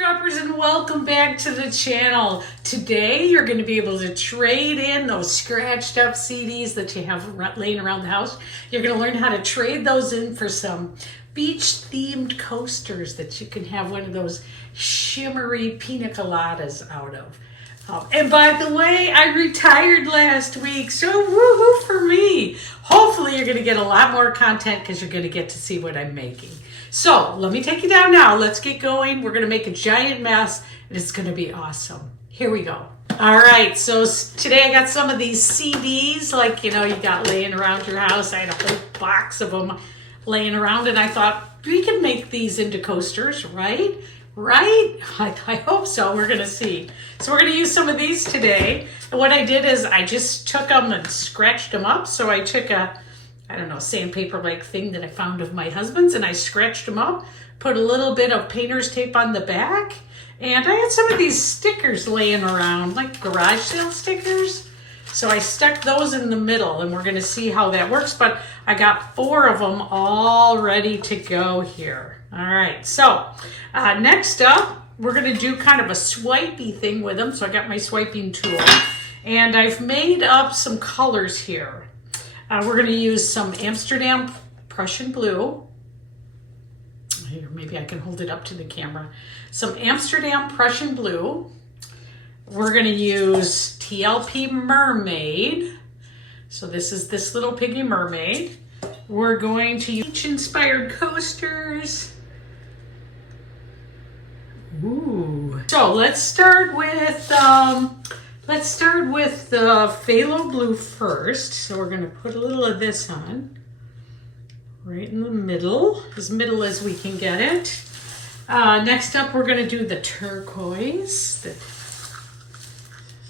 Droppers, and welcome back to the channel. Today you're going to be able to trade in those scratched up CDs that you have laying around the house. You're going to learn how to trade those in for some beach themed coasters that you can have one of those shimmery pina coladas out of. And by the way, I retired last week, so woohoo for me. Hopefully you're going to get a lot more content because you're going to get to see what I'm making. So let me take you down now. Let's get going. We're going to make a giant mess and it's going to be awesome. Here we go. All right, so today I got some of these CDs like, you got laying around your house. I had a whole box of them laying around and I thought we can make these into coasters, right? Right? I hope so. We're going to see. So we're going to use some of these today. And what I did is I just took them and scratched them up. So I took sandpaper-like thing that I found of my husband's and I scratched them up, put a little bit of painter's tape on the back, and I had some of these stickers laying around, like garage sale stickers. So I stuck those in the middle and we're going to see how that works, but I got 4 of them all ready to go here. All right, so next up, we're going to do kind of a swipey thing with them. So I got my swiping tool and I've made up some colors here. We're going to use some Amsterdam Prussian Blue. Here, maybe I can hold it up to the camera. Some Amsterdam Prussian Blue. We're going to use TLP Mermaid. So this is this Little Piggy Mermaid. We're going to use beach-inspired coasters. Ooh. So let's start with the phthalo blue first. So we're going to put a little of this on right in the middle as we can get it. Next up, we're going to do the turquoise. So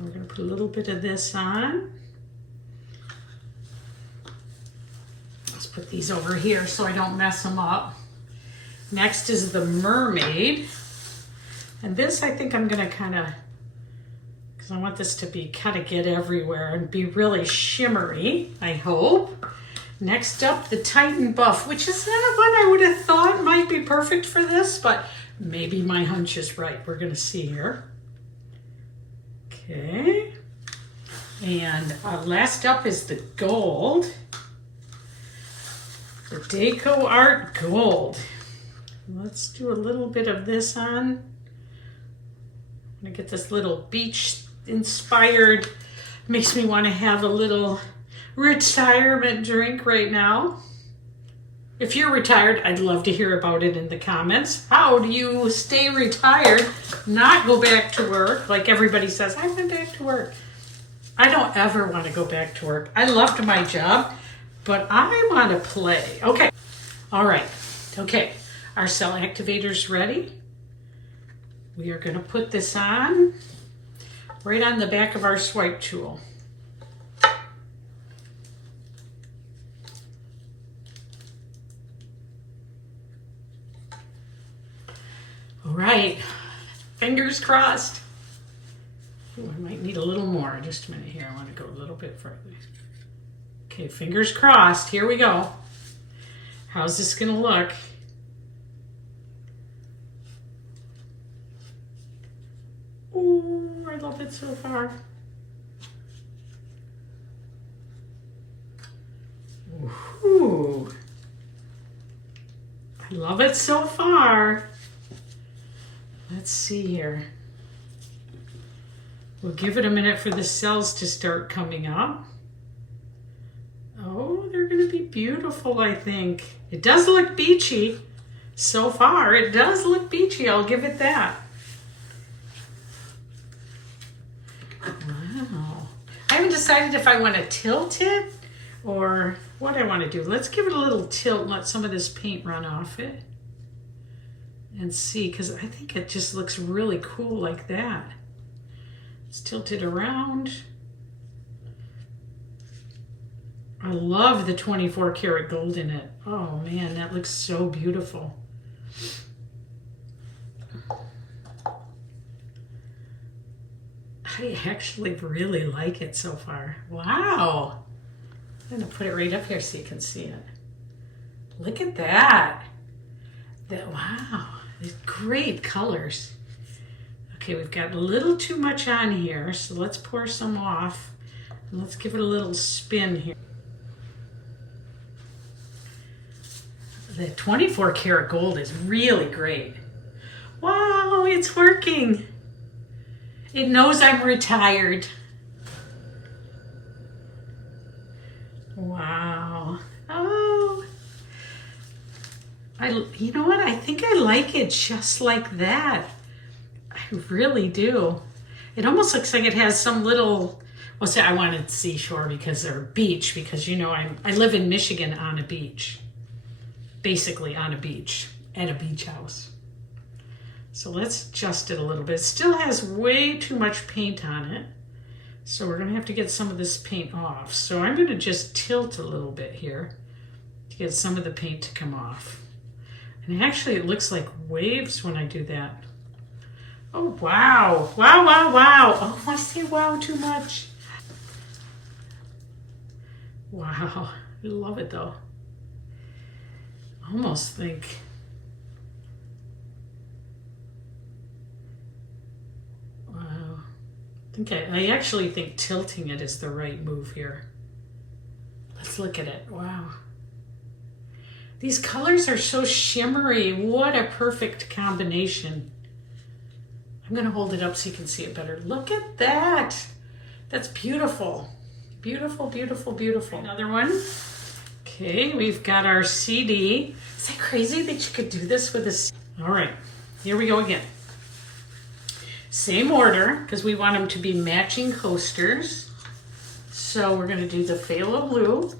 we're going to put a little bit of this on. Let's put these over here so I don't mess them up. Next is the mermaid. And this I think I'm going to because I want this to be kind of get everywhere and be really shimmery, I hope. Next up, the Titan Buff, which is not one I would have thought might be perfect for this, but maybe my hunch is right. We're going to see here. Okay. And last up is the gold. The DecoArt gold. Let's do a little bit of this on. I'm going to get this little beach inspired, makes me want to have a little retirement drink right now. If you're retired, I'd love to hear about it in the comments. How do you stay retired, not go back to work? Like everybody says, I went back to work. I don't ever want to go back to work. I loved my job, but I want to play. Okay. All right. Okay. Our cell activator's ready. We are going to put this on right on the back of our swipe tool. All right, fingers crossed. Ooh, I might need a little more. Just a minute here. I want to go a little bit further. Okay, fingers crossed. Here we go. How's this going to look? Ooh, I love it so far. Ooh, I love it so far. Let's see here. We'll give it a minute for the cells to start coming up. Oh, they're going to be beautiful, I think. It does look beachy. So far, it does look beachy. I'll give it that. Wow. I haven't decided if I want to tilt it or what I want to do. Let's give it a little tilt and let some of this paint run off it. And see, because I think it just looks really cool like that. Let's tilt it around. I love the 24 karat gold in it. Oh man, that looks so beautiful. I actually really like it so far. Wow. I'm going to put it right up here so you can see it. Look at that. Wow. These great colors. Okay, we've got a little too much on here, so let's pour some off. And let's give it a little spin here. The 24 karat gold is really great. Wow, it's working. It knows I'm retired. Wow. Oh. You know what? I think I like it just like that. I really do. It almost looks like it has some little, well, say I wanted seashore because, or beach, because you know I live in Michigan on a beach. Basically on a beach, at a beach house. So let's adjust it a little bit. It still has way too much paint on it. So we're gonna have to get some of this paint off. So I'm gonna just tilt a little bit here to get some of the paint to come off. And actually it looks like waves when I do that. Oh, wow, wow, wow, wow. Oh, I say wow too much. Wow, I love it though. I almost think, wow. I actually think tilting it is the right move here. Let's look at it. Wow. These colors are so shimmery. What a perfect combination. I'm going to hold it up so you can see it better. Look at that. That's beautiful. Beautiful, beautiful, beautiful. Another one. Okay, we've got our CD. Is that crazy that you could do this with a... All right, here we go again. Same order, because we want them to be matching coasters. So we're going to do the phthalo blue.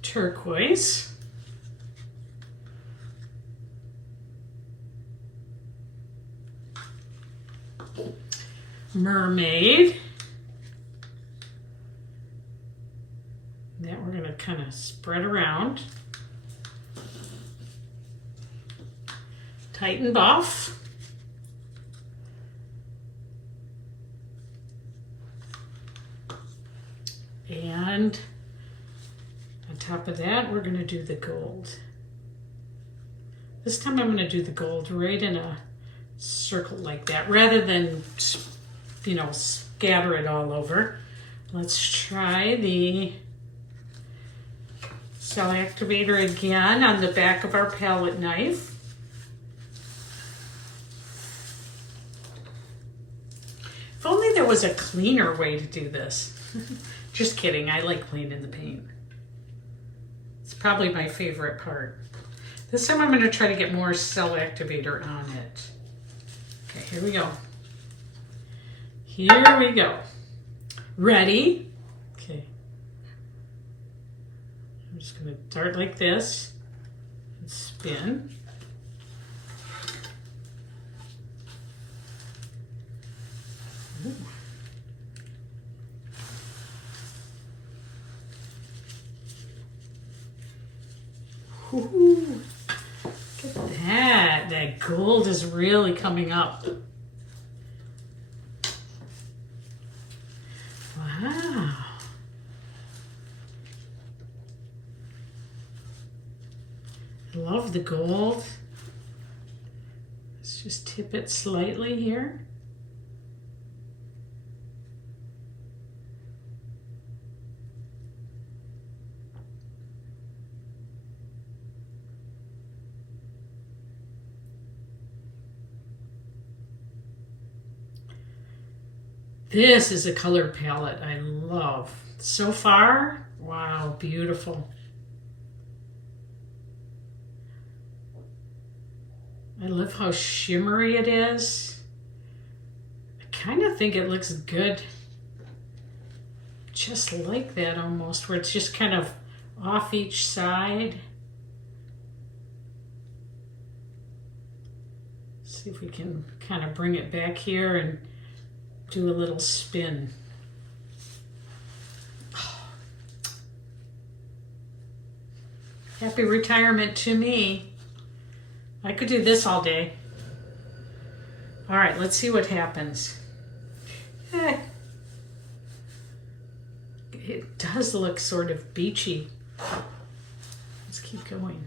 Turquoise. Mermaid. That we're going to kind of spread around. Tighten buff. And on top of that, we're going to do the gold. This time I'm going to do the gold right in a circle like that, rather than, you know, scatter it all over. Let's try the cell activator again on the back of our palette knife. If only there was a cleaner way to do this. Just kidding, I like cleaning the paint. It's probably my favorite part. This time I'm going to try to get more cell activator on it. Okay, here we go. Here we go. Ready? Okay. I'm just going to dart like this and spin. Ooh. Ooh. Look at that. That gold is really coming up. Wow. I love the gold. Let's just tip it slightly here. This is a color palette I love. So far, wow, beautiful. I love how shimmery it is. I kind of think it looks good just like that almost, where it's just kind of off each side. See if we can kind of bring it back here and do a little spin. Oh. Happy retirement to me. I could do this all day. All right, let's see what happens. It does look sort of beachy. Let's keep going.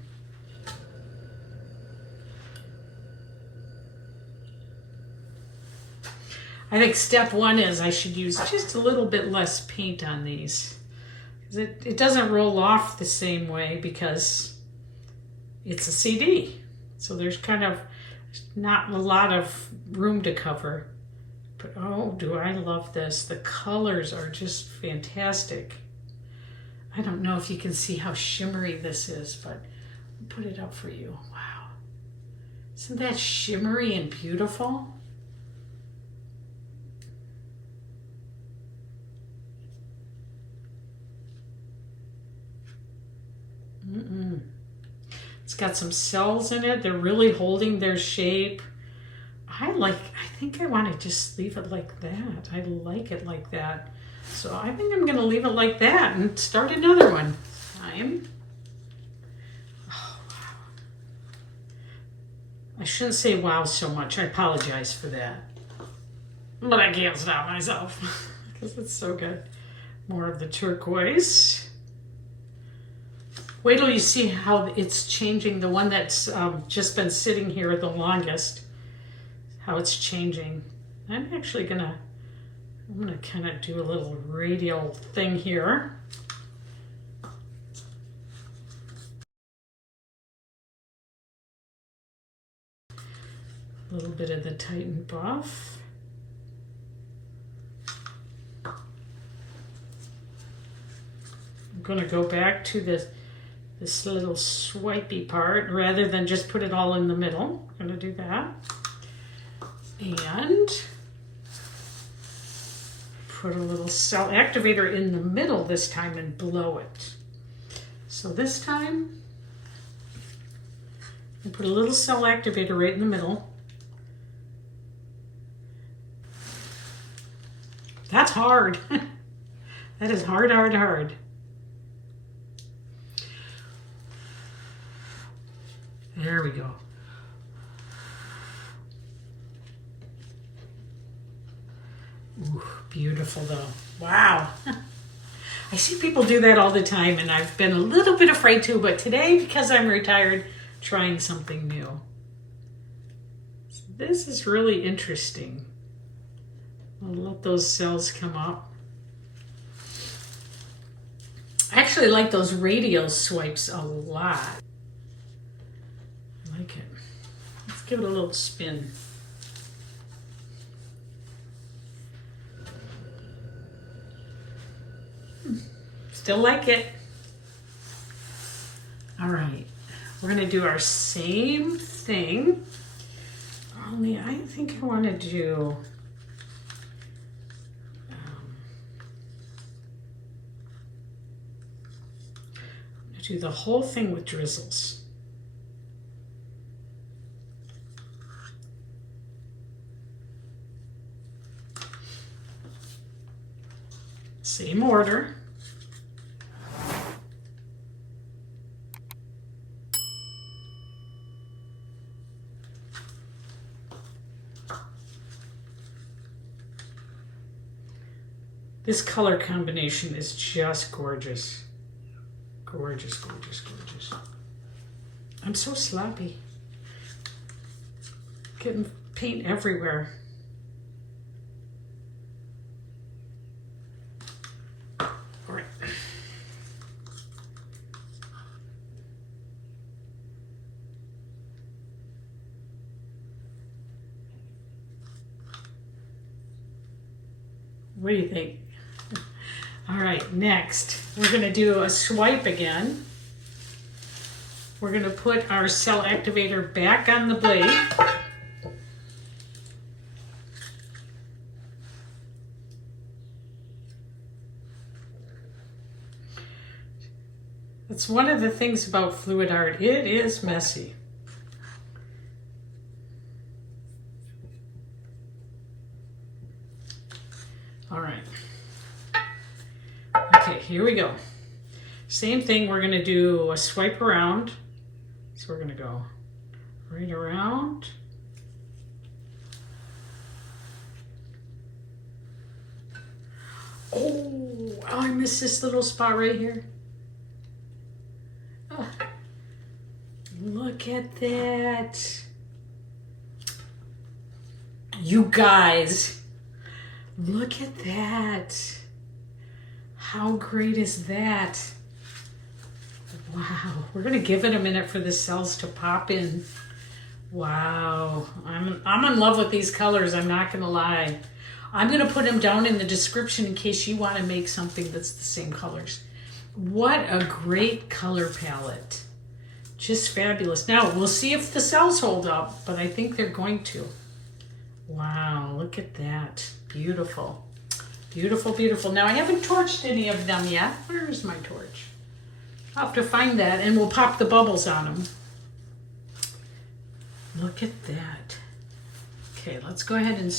I think step one is I should use just a little bit less paint on these. It doesn't roll off the same way because it's a CD. So there's kind of not a lot of room to cover. But oh, do I love this. The colors are just fantastic. I don't know if you can see how shimmery this is, but I'll put it up for you. Wow. Isn't that shimmery and beautiful? It's got some cells in it. They're really holding their shape. I think I want to just leave it like that. I like it like that. So I think I'm going to leave it like that and start another one. Oh, wow. I shouldn't say wow so much. I apologize for that. But I can't stop myself because it's so good. More of the turquoise. Wait till you see how it's changing. The one that's just been sitting here the longest, how it's changing. I'm gonna kind of do a little radial thing here. A little bit of the Titan buff. I'm gonna go back to this little swipey part rather than just put it all in the middle. I'm gonna do that. And put a little cell activator in the middle this time and blow it. So this time, I put a little cell activator right in the middle. That's hard. That is hard, hard, hard. There we go. Ooh, beautiful though. Wow. I see people do that all the time and I've been a little bit afraid to, but today, because I'm retired, trying something new. So this is really interesting. I'll let those cells come up. I actually like those radial swipes a lot. I like it. Let's give it a little spin. Still like it. All right, we're gonna do our same thing, only I think I wanna do the whole thing with drizzles. Same order. This color combination is just gorgeous. Gorgeous, gorgeous, gorgeous. I'm so sloppy. Getting paint everywhere. All right. What do you think? All right, next, we're gonna do a swipe again. We're gonna put our cell activator back on the blade. That's one of the things about fluid art. It is messy. All right. Okay, here we go. Same thing, we're gonna do a swipe around. So we're gonna go right around. Oh, I missed this little spot right here. Oh, look at that. You guys, Look at that. How great is that? Wow. We're going to give it a minute for the cells to pop in. Wow. I'm in love with these colors. I'm not going to lie. I'm going to put them down in the description in case you want to make something that's the same colors. What a great color palette. Just fabulous. Now, we'll see if the cells hold up, but I think they're going to. Wow, look at that. Beautiful. Beautiful, beautiful. Now, I haven't torched any of them yet. Where is my torch? I'll have to find that, and we'll pop the bubbles on them. Look at that. Okay, let's go ahead and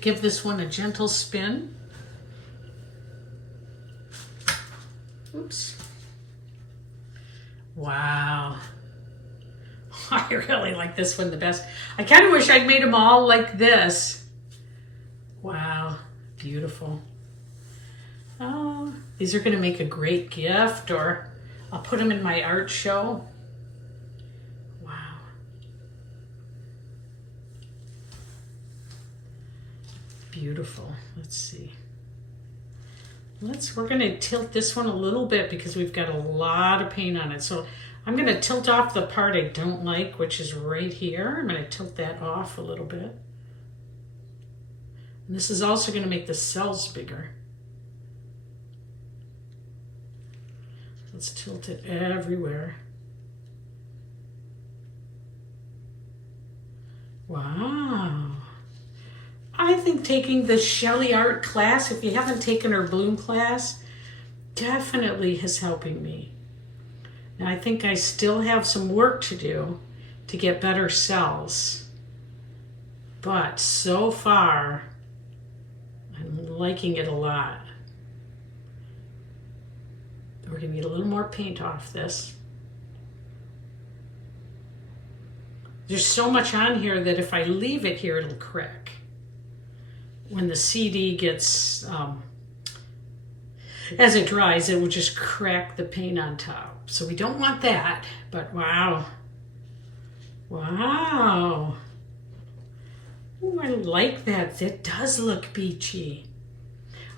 give this one a gentle spin. Oops. Wow. I really like this one the best. I kind of wish I'd made them all like this. Wow, beautiful. Oh, these are going to make a great gift, or I'll put them in my art show. Wow. Beautiful. Let's see. We're going to tilt this one a little bit because we've got a lot of paint on it. So I'm going to tilt off the part I don't like, which is right here. I'm going to tilt that off a little bit. And this is also going to make the cells bigger. Let's tilt it everywhere. Wow. I think taking the Shelley art class, if you haven't taken her bloom class, definitely is helping me. Now, I think I still have some work to do to get better cells. But so far, I'm liking it a lot. We're going to get a little more paint off this. There's so much on here that if I leave it here, it'll crack. When the CD gets, as it dries, it will just crack the paint on top. So we don't want that, but wow. Wow. Ooh, I like that. That does look beachy.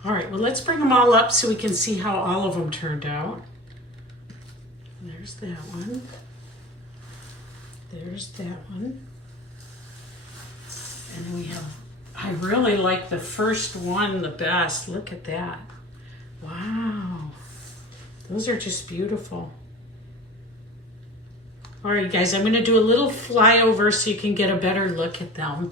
All right, well, let's bring them all up so we can see how all of them turned out. There's that one. There's that one. And then we have, I really like the first one the best. Look at that. Wow. Those are just beautiful. All right, guys, I'm going to do a little flyover so you can get a better look at them.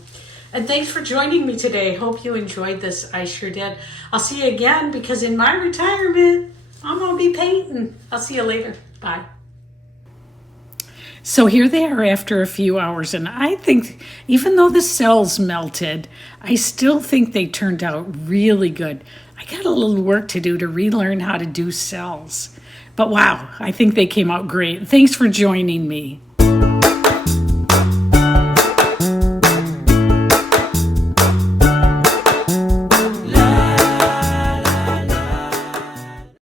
And thanks for joining me today. Hope you enjoyed this. I sure did. I'll see you again because in my retirement, I'm going to be painting. I'll see you later. Bye. So here they are after a few hours, and I think even though the cells melted, I still think they turned out really good. I got a little work to do to relearn how to do cells. But wow, I think they came out great. Thanks for joining me.